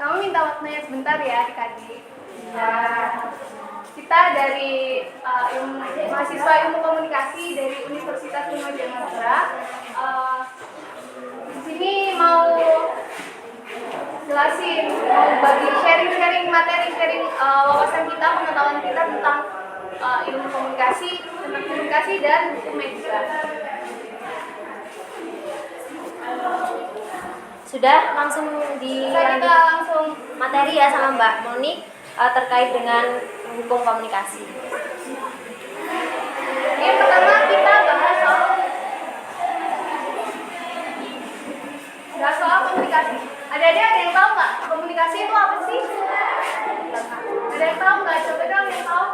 Kamu minta waktunya sebentar ya adik-adik. Kita dari mahasiswa ilmu komunikasi dari Universitas Muhammadiyah Madura. Di sini mau jelasin, mau bagi sharing materi, wawasan kita, pengetahuan kita tentang ilmu komunikasi, tentang komunikasi dan hukum media. Sudah langsung Kita langsung materi ya sama Mbak Moni terkait dengan hukum komunikasi. Yang pertama kita bahas soal komunikasi. Ada yang tahu nggak komunikasi itu apa sih? Ada yang tahu nggak? Coba dong yang tahu.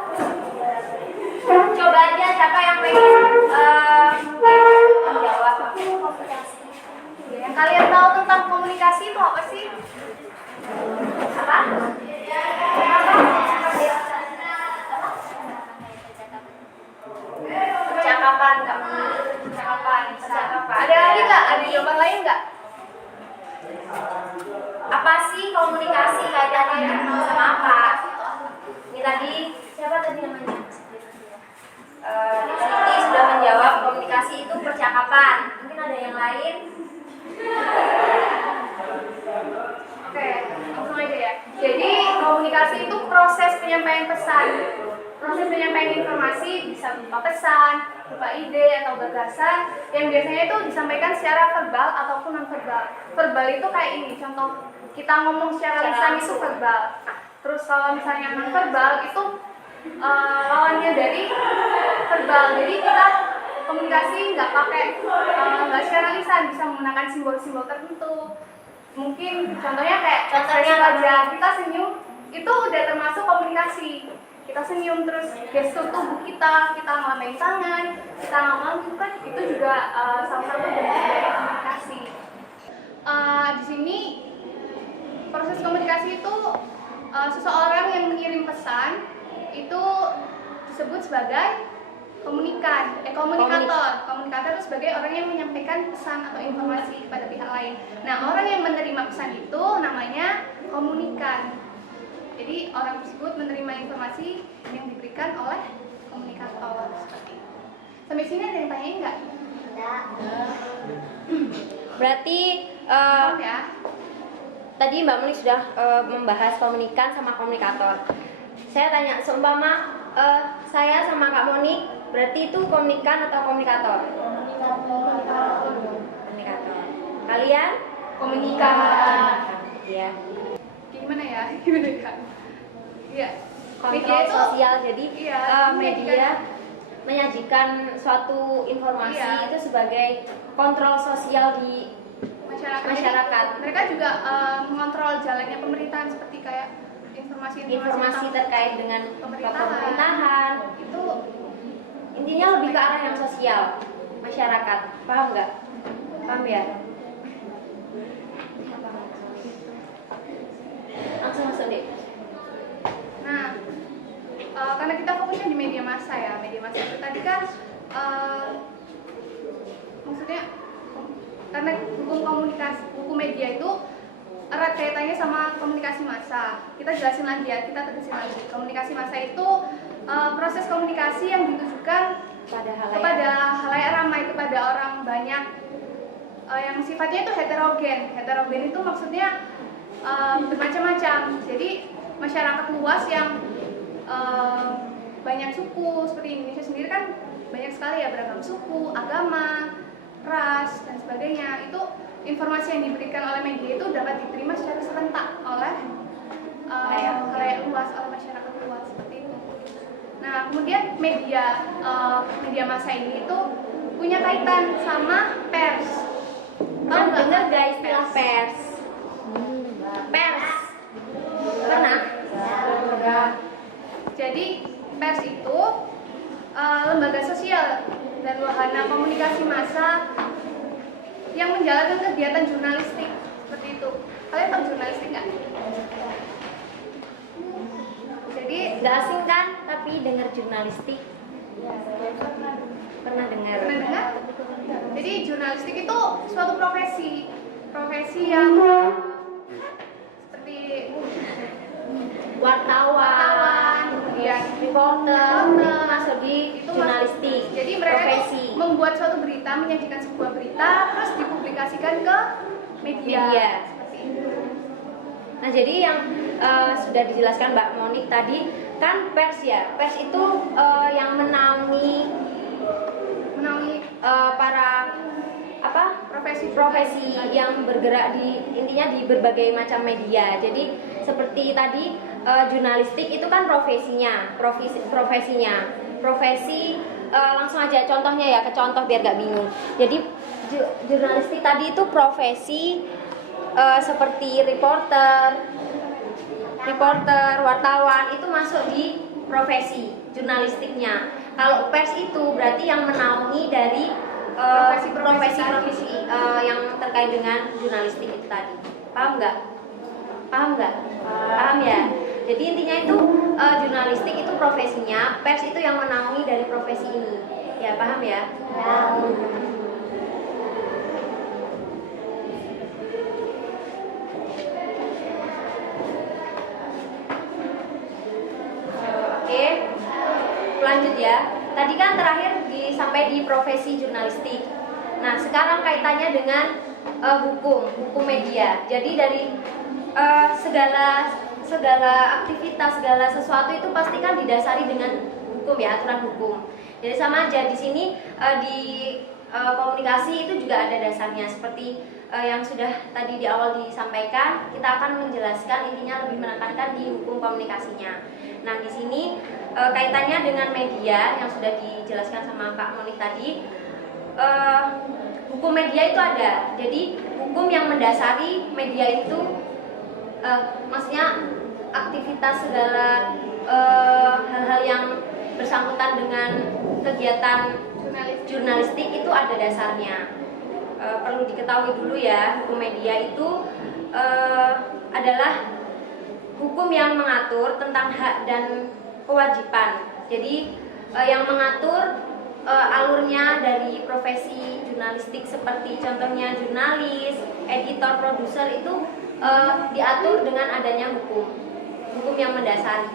Coba aja siapa yang pengen menjawab. Yang kalian tahu tentang komunikasi itu apa sih? Apa? Percakapan. Ada lagi nggak? Ada jawaban lain nggak? Apa sih komunikasi kaitannya sama apa? Ini tadi siapa tadi namanya? Siti sudah menjawab komunikasi itu percakapan. Mungkin ada yang lain? Oke, langsung aja ya. Jadi komunikasi itu proses penyampaian pesan. Proses penyampaian informasi bisa berupa pesan, berupa ide atau gagasan yang biasanya itu disampaikan secara verbal ataupun non verbal. Verbal itu kayak ini, contoh kita ngomong secara lisan itu verbal. Terus kalau misalnya non verbal itu lawannya dari verbal. Jadi kita komunikasi nggak secara lisan, bisa menggunakan simbol-simbol tertentu. Mungkin contohnya kayak wajah kita senyum itu udah termasuk komunikasi. Kita senyum, terus gestur tubuh kita ngelambaiin tangan, kita ngomong kan itu juga salah satu bentuk dari komunikasi. Di sini proses komunikasi itu seseorang yang mengirim pesan itu disebut sebagai komunikator. Komunikator itu sebagai orang yang menyampaikan pesan atau informasi kepada pihak lain. Nah, orang yang menerima pesan itu namanya komunikan. Jadi orang tersebut menerima informasi yang diberikan oleh komunikator seperti itu. Sampai sini ada yang tanyain nggak? Enggak. Berarti ya. Tadi Mbak Moni sudah membahas komunikan sama komunikator. Saya tanya, seumpama saya sama Kak Moni, berarti itu komunikan atau komunikator? Komunikator. Kalian? Komunikan. Iya. Gimana ya? Kan? Iya. Kontrol sosial. Jadi media menyajikan suatu informasi itu sebagai kontrol sosial di masyarakat. Mereka juga mengontrol jalannya pemerintahan seperti kayak informasi terkait dengan pemerintahan. Itu intinya lebih ke arah yang sosial masyarakat. Paham nggak? Paham ya? Langsung deh. Nah, karena kita fokusnya di media massa ya. Media massa itu tadi kan maksudnya karena hukum media itu erat kaitannya sama komunikasi massa. Kita jelasin lagi ya, kita tegasin lagi. Komunikasi massa itu proses komunikasi yang ditujukan kepada halayak ramai, kepada orang banyak, yang sifatnya itu heterogen. Heterogen itu maksudnya bermacam-macam. Jadi masyarakat luas yang banyak suku, seperti Indonesia sendiri kan banyak sekali ya, beragam suku, agama, ras dan sebagainya. Itu informasi yang diberikan oleh media itu dapat diterima secara serentak oleh halayak luas, oleh masyarakat luas seperti itu. Nah, kemudian media massa ini itu punya kaitan sama pers. Tahu nggak? Dengar guys istilah pers? Pers pernah? Jadi pers itu lembaga sosial dan wahana komunikasi massa yang menjalankan kegiatan jurnalistik seperti itu. Kalian tahu jurnalistik nggak? Jadi nggak asing kan? Tapi dengar jurnalistik? Pernah dengar? Pernah dengar? Jadi jurnalistik itu suatu profesi yang seperti reporter, itu masuk di Itu jurnalistik. Jadi mereka profesi. itu membuat suatu berita, menyajikan sebuah berita, terus dipublikasikan ke media. Seperti itu. Nah, jadi yang sudah dijelaskan Mbak Monik tadi kan pers ya. Pers itu yang menaungi para profesi yang bergerak di intinya di berbagai macam media. Jadi seperti tadi jurnalistik itu kan profesi langsung aja contohnya ya, ke contoh biar gak bingung. Jadi jurnalistik tadi itu profesi seperti reporter, wartawan itu masuk di profesi jurnalistiknya. Kalau pers itu berarti yang menaungi dari profesi yang terkait dengan jurnalistik itu tadi. Paham nggak? Paham ya. Jadi intinya itu jurnalistik itu profesinya, pers itu yang menaungi dari profesi ini. Ya, paham ya? Ya. Oke, lanjut ya. Tadi kan terakhir sampai di profesi jurnalistik. Nah, sekarang kaitannya dengan hukum media. Jadi dari segala aktivitas, segala sesuatu itu pasti kan didasari dengan hukum ya, aturan hukum. Jadi sama aja di sini di komunikasi itu juga ada dasarnya seperti yang sudah tadi di awal disampaikan. Kita akan menjelaskan intinya lebih menekankan di hukum komunikasinya. Nah, di sini kaitannya dengan media yang sudah dijelaskan sama Kak Monik tadi. Hukum media itu ada. Jadi hukum yang mendasari media itu maksudnya aktivitas segala hal-hal yang bersangkutan dengan kegiatan jurnalistik itu ada dasarnya. Perlu diketahui dulu ya, hukum media itu adalah hukum yang mengatur tentang hak dan kewajiban. Jadi yang mengatur alurnya dari profesi jurnalistik seperti contohnya jurnalis, editor, produser itu diatur dengan adanya hukum yang mendasari.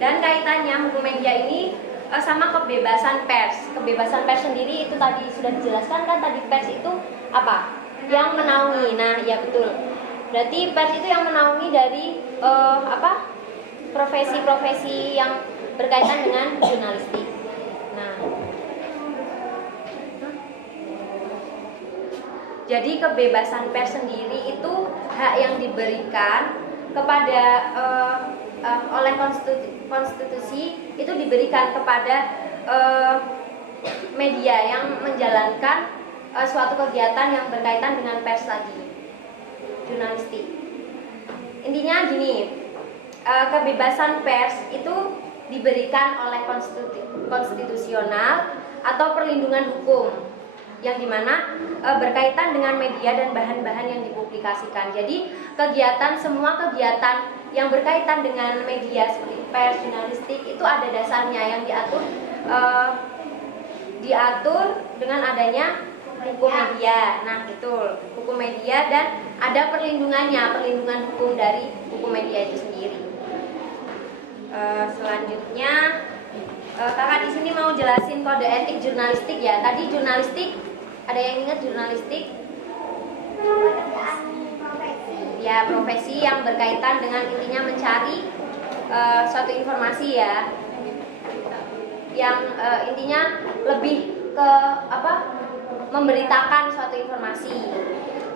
Dan kaitannya hukum media ini sama kebebasan pers. Kebebasan pers sendiri itu tadi sudah dijelaskan kan, tadi pers itu apa? Yang menaungi. Nah, ya betul. Berarti pers itu yang menaungi dari profesi-profesi yang berkaitan dengan jurnalistik. Nah, jadi kebebasan pers sendiri itu hak yang diberikan kepada oleh konstitusi itu diberikan kepada media yang menjalankan suatu kegiatan yang berkaitan dengan pers tadi, jurnalistik. Intinya gini, kebebasan pers itu diberikan oleh konstitusional atau perlindungan hukum yang dimana berkaitan dengan media dan bahan-bahan yang dipublikasikan. Jadi semua kegiatan yang berkaitan dengan media seperti pers, jurnalistik itu ada dasarnya yang diatur dengan adanya hukum media. Nah, betul, hukum media dan ada perlindungan hukum dari hukum media itu sendiri. Selanjutnya kakak di sini mau jelasin kode etik jurnalistik ya. Tadi jurnalistik, ada yang ingat jurnalistik? Ya, profesi yang berkaitan dengan intinya mencari suatu informasi ya, yang intinya lebih ke memberitakan suatu informasi.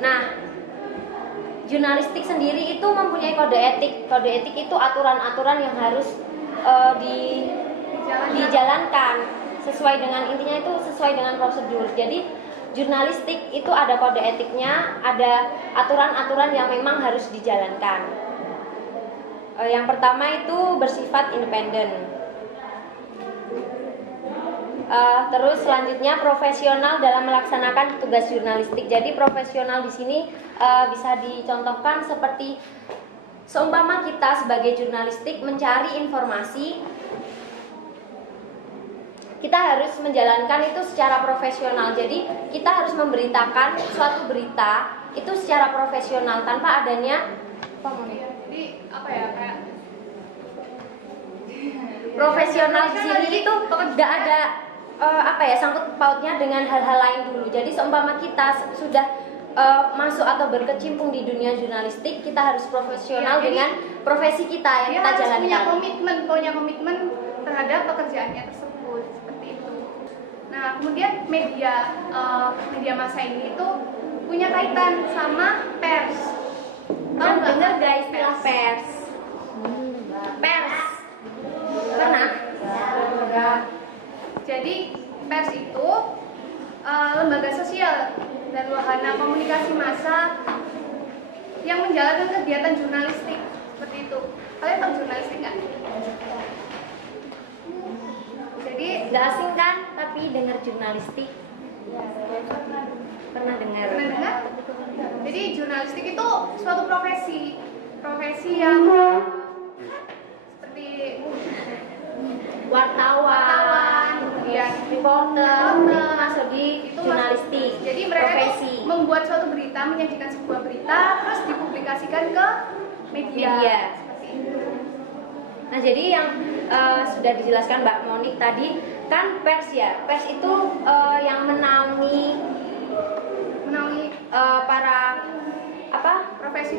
Nah, jurnalistik sendiri itu mempunyai kode etik. Kode etik itu aturan-aturan yang harus dijalankan sesuai dengan intinya itu sesuai dengan prosedur. Jadi jurnalistik itu ada kode etiknya, ada aturan-aturan yang memang harus dijalankan. Yang pertama itu bersifat independen. Terus selanjutnya profesional dalam melaksanakan tugas jurnalistik. Jadi profesional di sini bisa dicontohkan seperti seumpama kita sebagai jurnalistik mencari informasi, kita harus menjalankan itu secara profesional. Jadi kita harus memberitakan suatu berita itu secara profesional tanpa adanya jadi kayak profesional di sini itu nggak ada apa ya, sangkut pautnya dengan hal-hal lain dulu. Jadi seumpama kita sudah masuk atau berkecimpung di dunia jurnalistik, kita harus profesional dengan profesi kita yang kita harus jalankan. punya komitmen terhadap pekerjaannya tersebut, seperti itu. Nah, kemudian media massa ini itu punya kaitan sama pers. Kan dengar guys istilah pers? Pers pernah? Jadi pers itu lembaga sosial dan wahana komunikasi massa yang menjalankan kegiatan jurnalistik, seperti itu. Kalian tahu jurnalistik nggak? Jadi Nggak asing kan? Tapi dengar jurnalistik pernah dengar? pernah dengar? Jadi jurnalistik itu suatu profesi yang seperti wartawan, kemudian reporter, itu masuk di jurnalistik. Jadi mereka profesi. itu membuat suatu berita, menyajikan sebuah berita, terus dipublikasikan ke media. Seperti itu. Nah, jadi yang sudah dijelaskan Mbak Monik tadi kan pers ya. Pers itu yang menaungi para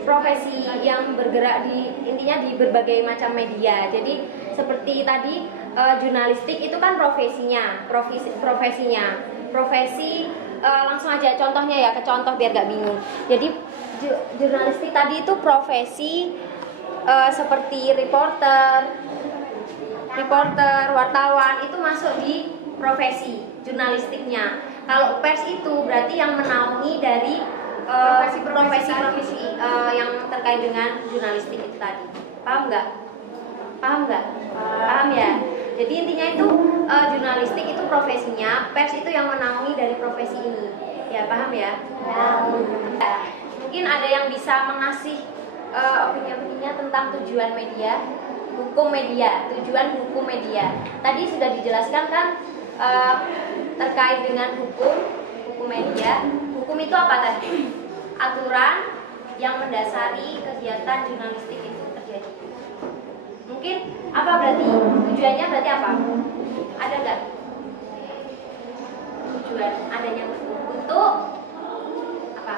profesi yang bergerak intinya di berbagai macam media. Jadi seperti tadi jurnalistik itu kan profesi langsung aja contohnya ya, ke contoh biar gak bingung. Jadi jurnalistik tadi itu profesi seperti reporter, wartawan itu masuk di profesi jurnalistiknya. Kalau pers itu berarti yang menaungi dari profesi yang terkait dengan jurnalistik itu tadi. Paham nggak? Paham ya. Jadi intinya itu jurnalistik itu profesinya, pers itu yang menaungi dari profesi ini. Ya, paham ya? Mungkin ada yang bisa mengasih opini-opininya tentang tujuan media, hukum media, tujuan hukum media. Tadi sudah dijelaskan kan terkait dengan hukum media. Hukum itu apa tadi? Aturan yang mendasari kegiatan jurnalistik itu terjadi. Mungkin apa berarti? Tujuannya berarti apa? Ada nggak? Tujuan adanya hukum untuk apa?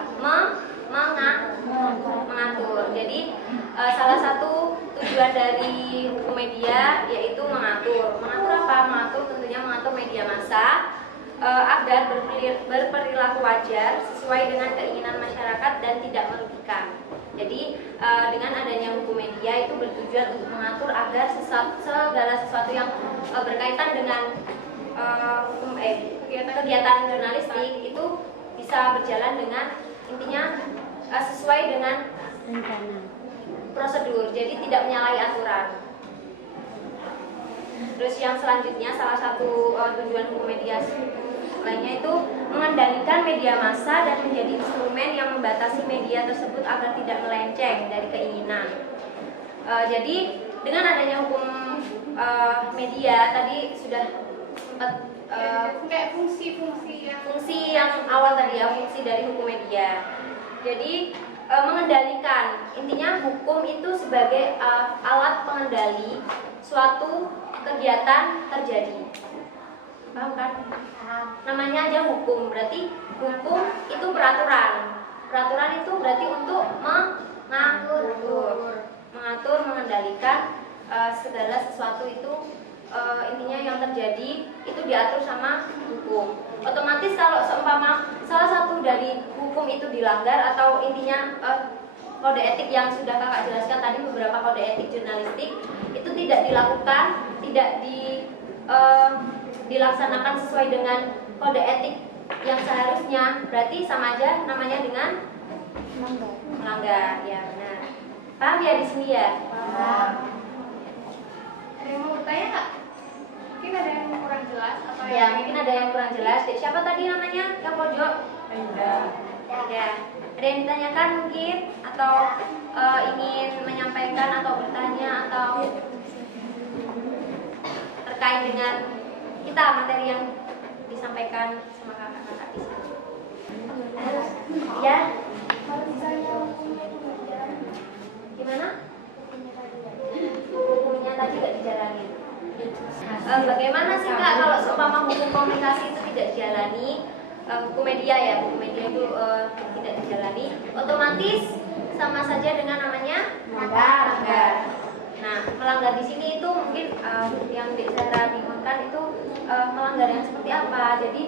Mengatur. Jadi salah satu tujuan dari hukum media yaitu mengatur. Mengatur apa? Tentunya mengatur media massa agar berperilaku wajar sesuai dengan keinginan masyarakat dan tidak merugikan. Jadi dengan adanya hukum media itu bertujuan untuk mengatur agar segala sesuatu yang berkaitan dengan kegiatan jurnalistik itu bisa berjalan dengan intinya sesuai dengan prosedur. Jadi tidak menyalahi aturan. Terus yang selanjutnya salah satu tujuan hukum media lainnya itu mengendalikan media massa dan menjadi instrumen yang membatasi media tersebut agar tidak melenceng dari keinginan. Jadi dengan adanya hukum media tadi sudah sempat kayak fungsi yang awal tadi ya, fungsi dari hukum media. Jadi mengendalikan, intinya hukum itu sebagai alat pengendali suatu kegiatan terjadi. Paham kan? Namanya aja hukum, berarti hukum itu peraturan. Peraturan itu berarti untuk mengatur, mengendalikan segala sesuatu itu intinya yang terjadi itu diatur sama hukum. Otomatis kalau seumpama salah satu dari hukum itu dilanggar atau intinya kode etik yang sudah kakak jelaskan tadi, beberapa kode etik jurnalistik itu tidak dilakukan, tidak dilaksanakan sesuai dengan kode etik yang seharusnya, berarti sama aja namanya dengan melanggar. Ya benar. Paham ya di sini ya? Paham. Ada yang mau bertanya nggak? Mungkin ada yang kurang jelas atau Ya, mungkin ada yang kurang jelas. Siapa tadi namanya? Yang pojok? Ya. Ada yang ditanyakan mungkin atau ingin menyampaikan atau bertanya atau terkait dengan kita materi yang disampaikan sama kakak-kakak di sini. Ya. Gimana? Hukumnya tadi gak dijalanin. bagaimana sih Kak kalau seumpama hukum komunikasi itu tidak dijalani, hukum media ya, hukum media itu tidak dijalani, otomatis sama saja dengan namanya melanggar. Nah, melanggar di sini itu mungkin yang Zahra bingungkan itu melanggar yang seperti apa. Jadi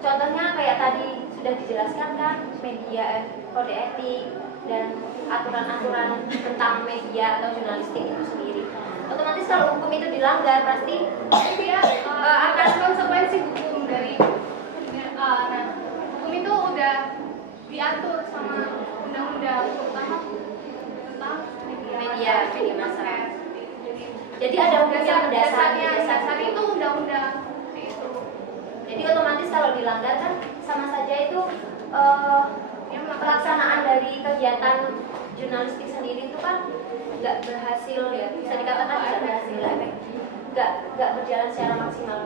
contohnya kayak tadi sudah dijelaskan kan, media, kode etik dan aturan-aturan tentang media atau jurnalistik itu sendiri. Otomatis kalau hukum itu dilanggar pasti dia akan konsekuensi hukum dari nah, hukum itu udah diatur sama undang-undang terutama tentang media massa. Jadi ada hukum yang dasarnya itu undang-undang itu. Jadi otomatis kalau dilanggar kan sama saja itu pelaksanaan dari kegiatan jurnalistik sendiri itu kan nggak berhasil ya, bisa dikatakan nggak berhasil, nggak berjalan secara maksimal.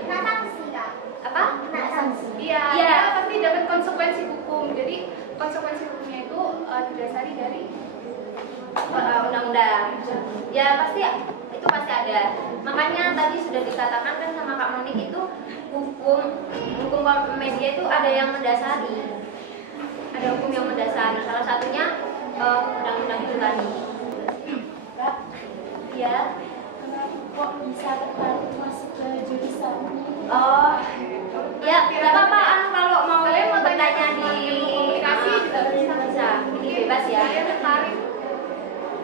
Kena sanksi Kak. Apa? Kena sanksi. Iya, Iya. dia pasti dapat konsekuensi hukum. Jadi konsekuensi hukumnya itu didasari dari undang-undang. Ya pasti itu pasti ada. Makanya tadi sudah dikatakan kan sama Kak Monik itu hukum media itu ada yang mendasari. Ada hukum yang mendasari. Salah satunya undang-undang itu tadi. Kak, Ya. kok bisa tertarik masuk ke jurusan ini? Oh. Ya, nggak apa-apa kalau mau Kalian mau tanya bertanya di komunikasi juga bisa. Ini bebas ya. Saya tertarik.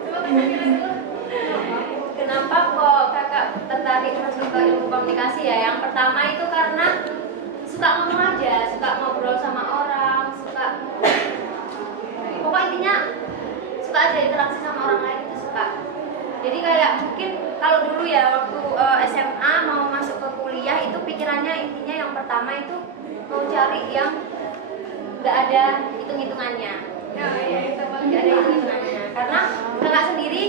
Coba tanya dulu. Kenapa kok kakak tertarik masuk ke ilmu komunikasi ya? Yang pertama itu karena suka ngomong aja, suka ngobrol sama orang, suka pokok intinya suka aja interaksi sama orang lain itu suka. Jadi kayak mungkin kalau dulu ya waktu SMA mau masuk ke kuliah itu pikirannya intinya yang pertama itu mau cari yang nggak ada hitung-hitungannya. Ya, iya itu Nggak ada hitung-hitungannya. Karena kakak sendiri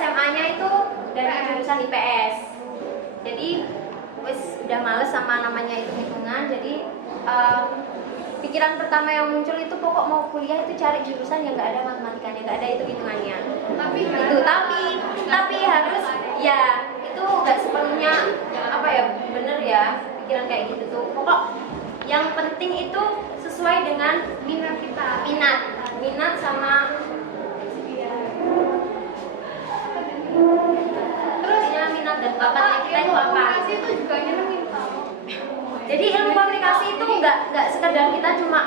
SMA-nya itu dari jurusan IPS. Jadi wis udah males sama namanya hitung-hitungan. Jadi pikiran pertama yang muncul itu pokok mau kuliah itu cari jurusan yang nggak ada matematikanya, nggak ada hitung-hitungannya. Tapi Itu tapi harus ya itu nggak sepenuhnya apa ya bener ya pikiran kayak gitu tuh. Pokok yang penting itu sesuai dengan minat kita. minat sama Terus minat dan bakatnya kita itu apa. komunikasi itu juga nyenengin kamu. Jadi ilmu komunikasi itu nggak sekedar kita cuma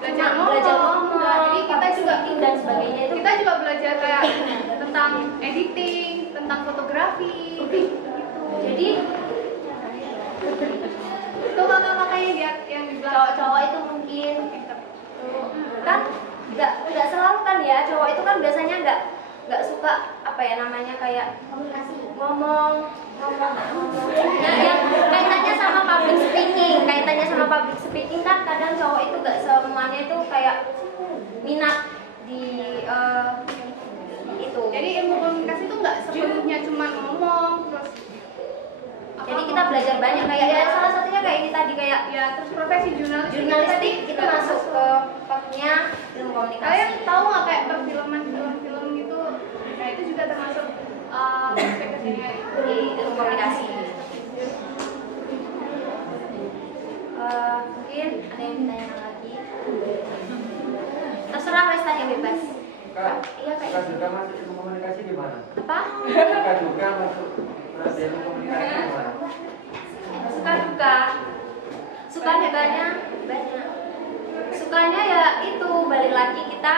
Belajar ngomong, Jadi kita juga speaking dan sebagainya itu. kita juga belajar kayak tentang editing, tentang fotografi, gitu. Jadi Itu kakak-kakaknya dia yang di belakang. cowok-cowok itu mungkin kan nggak selalu kan ya, cowok itu kan biasanya nggak suka apa ya namanya kayak ngomong nah, yang kaitannya sama public speaking kan kadang cowok itu nggak semuanya itu kayak minat di itu. Jadi ilmu komunikasi itu nggak sepenuhnya cuma ngomong terus. Jadi kita belajar banyak kayak ya salah satunya kayak ini tadi kayak Ya terus profesi jurnalistik itu masuk ke faknya ilmu komunikasi. Kalian tahu nggak kayak perfilman film gitu? Nah itu juga termasuk spesialisasinya di ilmu komunikasi. Mungkin ada yang ditanya lagi. Terserah wes tanya bebas. Kak, Iya kayak Kak juga masuk ilmu komunikasi di mana? apa? Kak juga masuk ilmu komunikasi di mana? Suka dukanya banyak. Sukanya ya itu balik lagi kita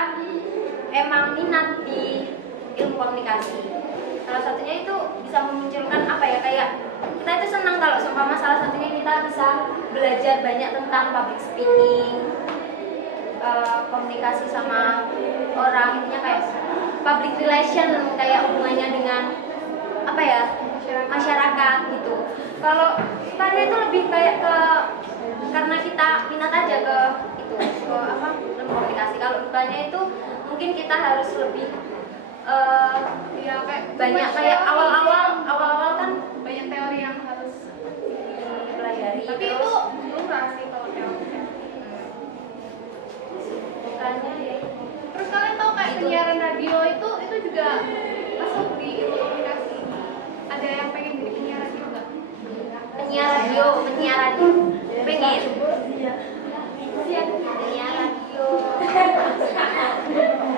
emang minat di ilmu komunikasi. Salah satunya itu bisa memunculkan apa ya kayak kita itu senang kalau seumpama salah satunya kita bisa belajar banyak tentang public speaking, komunikasi sama orang, intinya kayak public relation kayak hubungannya dengan apa ya masyarakat gitu. Kalau sukanya itu lebih kayak ke karena kita minat aja ke itu ke apa ilmu komunikasi. Kalau dukanya itu mungkin kita harus lebih ya kayak banyak kayak awal-awal kan banyak teori yang harus dipelajari. tapi terus itu lumrah sih kalau teori. dukanya ya Terus kalian tahu kayak Itu. penyiaran radio itu juga masuk di ilmu komunikasi. Ada yang pengen jadi penyiar radio nggak? penyiar radio pengen penyiar radio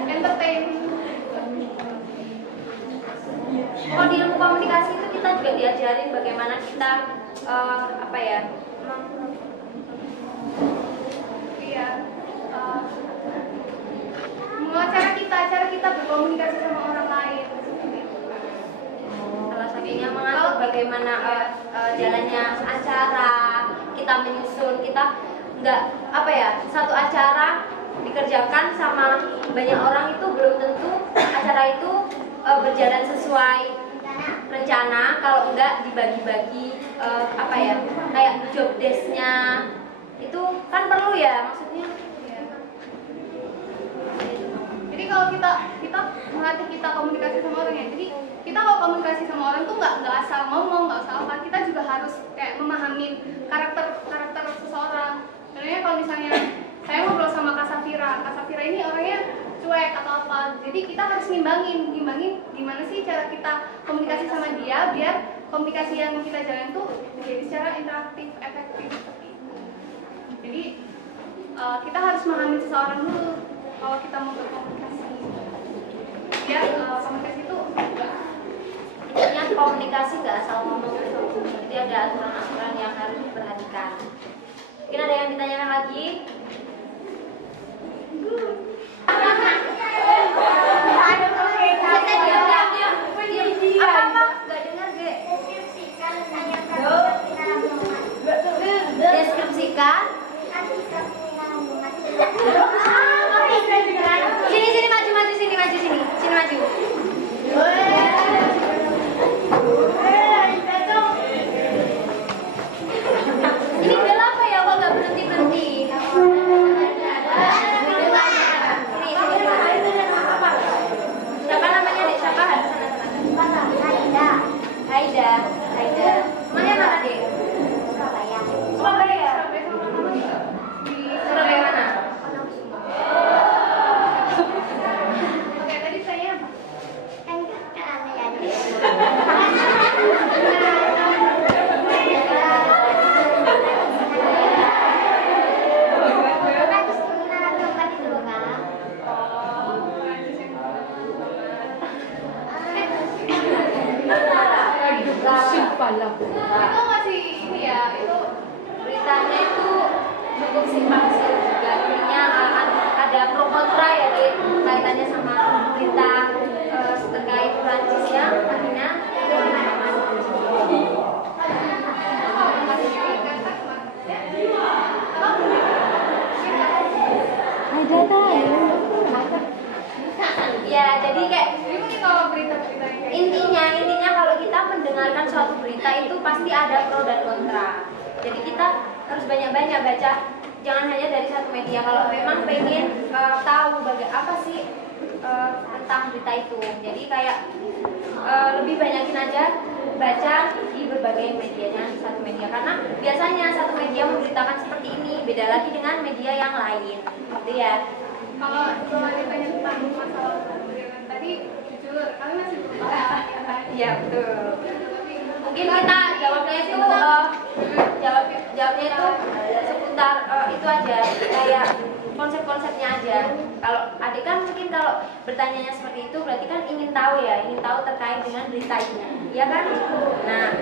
entertain. kalau di ilmu komunikasi itu kita juga diajarin bagaimana kita apa ya Iya. Cara kita berkomunikasi sama orang lain. salah satunya mengatur bagaimana jalannya acara, kita menyusun, kita nggak apa ya, satu acara dikerjakan sama banyak orang itu belum tentu acara itu berjalan sesuai rencana kalau enggak dibagi-bagi apa ya, kayak job desk-nya itu kan perlu ya, maksudnya Jadi kalau kita melatih kita komunikasi sama orang ya. Jadi kita kalau komunikasi sama orang tuh nggak asal ngomong, nggak asal apa. Kita juga harus kayak memahami karakter seseorang. Contohnya kalau misalnya saya ngobrol sama Kak Safira ini orangnya cuek atau apa. Jadi kita harus ngimbangin gimana sih cara kita komunikasi sama dia biar komunikasi yang kita jalan tuh menjadi secara interaktif, efektif seperti itu. Jadi kita harus memahami seseorang dulu kalau kita mau berkomunikasi. Biar komunikasi itu intinya komunikasi nggak asal ngomong, jadi ada aturan-aturan yang harus diperhatikan. Mungkin ada yang ditanyakan lagi? Apa? Nggak dengar, Ge. Deskripsikan. Sini maju. Ini bel apa ya kok nggak berhenti? Siapa namanya dek? Siapa? Harus sana. Haida. Mana dek? Surabaya. Surabaya mana? Oke, tadi saya apa? Itu masih ini ya, itu Beritanya itu cukup simpang siur juga, intinya ada pro kontra ya Dek, kaitannya sama berita terkait Prancis ya, akhirnya ya jadi kayak ini kalau berita-berita yang kayak intinya kalau kita mendengarkan suatu berita itu pasti ada pro dan kontra. Jadi kita harus banyak-banyak baca, jangan hanya dari satu media. Kalau memang pengen tahu apa sih tentang berita itu, jadi kayak lebih banyakin aja baca di berbagai medianya satu media, karena biasanya satu media memberitakan seperti ini, beda lagi dengan media yang lain, gitu ya. kalau ditanya tentang masalah kemudian tadi jujur kami masih belum tahu ya kan? Iya betul. Mungkin kita jawabnya itu jawabnya itu seputar itu aja, kayak konsep-konsepnya aja. Kalau adik kan mungkin kalau bertanyanya seperti itu berarti kan ingin tahu terkait dengan berita ini, ya kan? Nah,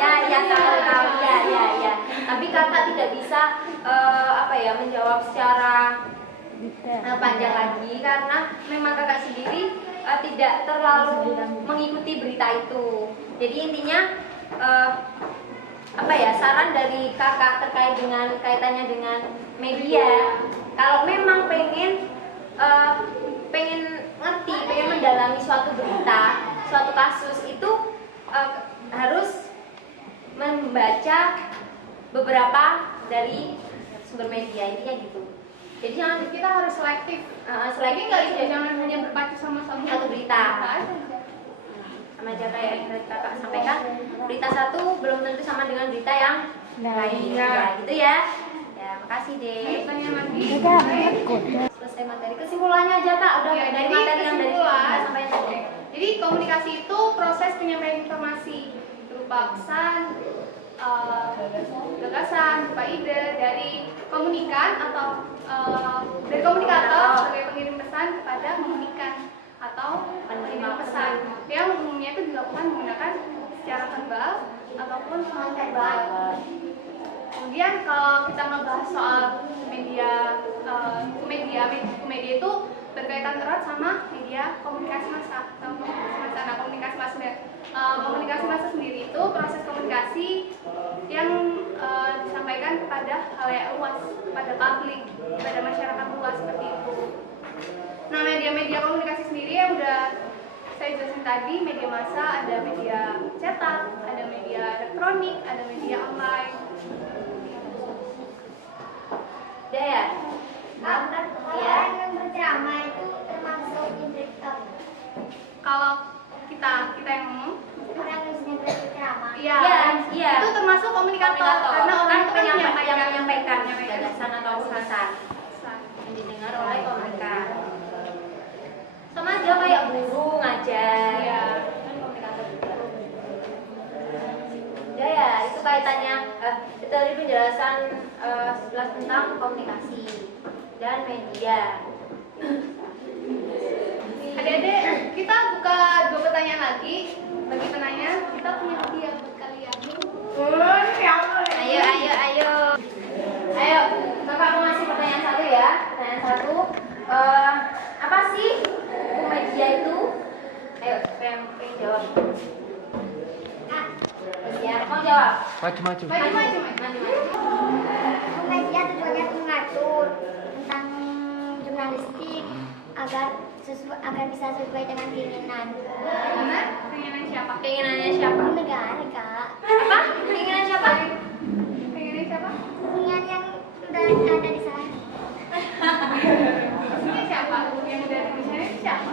ya. Tapi kakak tidak bisa menjawab secara panjang lagi karena memang kakak sendiri tidak terlalu mengikuti berita itu. Jadi intinya saran dari kakak terkait dengan kaitannya dengan media, kalau memang pengen ngerti, pengen mendalami suatu berita, suatu kasus itu harus membaca beberapa dari sumber media, intinya gitu. Jadi kita harus selektif. Selagi Jangan hanya berpacu sama satu berita. Sama aja kayak yang tadi kakak sampaikan, berita satu belum tentu sama dengan berita yang lain. Ya, gitu ya. Ya, makasih deh. Tanya lagi. Udah, Selesai. selesai materi. Kesimpulannya aja Kak, udah Ya, dari jadi materi yang dari kesimpulan. kita sampai tadi. Jadi komunikasi itu proses penyampaian informasi berupa pesan, gagasan, berupa ide dari komunikan atau dari komunikator sebagai pengirim pesan kepada komunikan atau penerima pesan yang umumnya itu dilakukan menggunakan secara verbal ataupun non verbal. Kemudian kalau kita ngebahas soal media, media itu berkaitan erat sama media komunikasi massa atau komunikasi massa. Nah, komunikasi massa sendiri itu proses komunikasi yang disampaikan kepada halayak luas, kepada publik, kepada masyarakat luas seperti itu. Nah, media-media komunikasi sendiri yang udah saya jelasin tadi, media massa ada media cetak, ada media elektronik, ada media online. Udah ya? Orang yang berceramah itu termasuk Kalau kita yang ngomong, orang yang sedang berceramah. iya, Iya. itu termasuk komunikator karena orang itu kan menyampaikan gagasan atau pesan pesan. yang didengar oleh komunikan. Sama aja kayak guru ngajar. Iya. Kan komunikator juga. Udah ya, itu kaitannya itu tadi penjelasan sekilas tentang komunikasi dan media. Adik-adik, kita buka 2 pertanyaan lagi. Bagi penanya, kita punya hadiah buat kalian. Ayo. Ayo, kakak mau ngasih pertanyaan satu ya. Pertanyaan satu, apa sih hukum media itu? Ayo, siapa yang pengen jawab? Ya, mau jawab? Maju. Maju. Media tujuannya itu mengatur tentang jurnalistik agar bisa sesuai dengan keinginan Benar? Keinginan siapa? Keinginannya siapa? negara, Kak. Apa? Keinginan siapa? Keinginan siapa? Keinginan yang sudah ada di sana. Maksudnya siapa? Yang dari tulisannya itu siapa?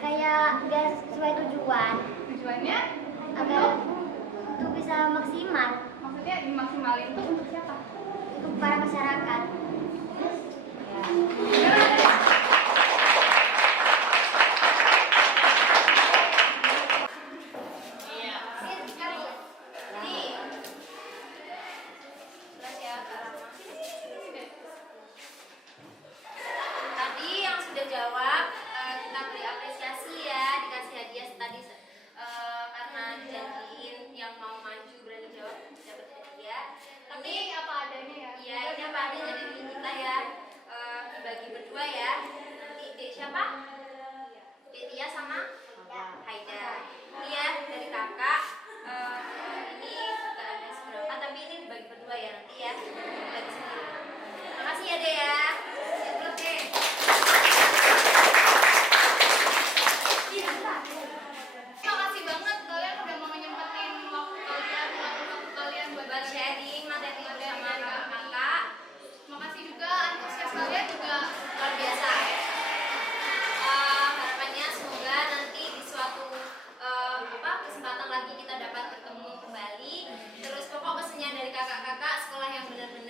Kayak biar sesuai tujuan Tujuannya agar untuk bisa maksimal maksudnya dimaksimalin itu untuk siapa? untuk para masyarakat. Tadi yang sudah jawab kita beri apresiasi ya, dikasih hadiah tadi karena dijanjiin yang mau maju berani jawab dapat hadiah. Tapi apa adanya ya? Iya, ini apa adanya dari kita ya, dibagi berdua ya. Nanti Dek siapa? Dek Tia sama Haida. Ini ya dari kakak. Ini nggak ada seberapa, tapi ini dibagi berdua ya nanti ya. Dibagi sendiri. Makasih ya Dek ya. Siap Dek. Makasih banget kalian udah mau nyempetin waktu kalian buat Sharing materi bersama kakak-kakak. Makasih juga antusias kalian juga Luar biasa. Harapannya semoga nanti di suatu kesempatan lagi kita dapat bertemu kembali. Terus pokok pesannya dari kakak-kakak sekolah yang benar-benar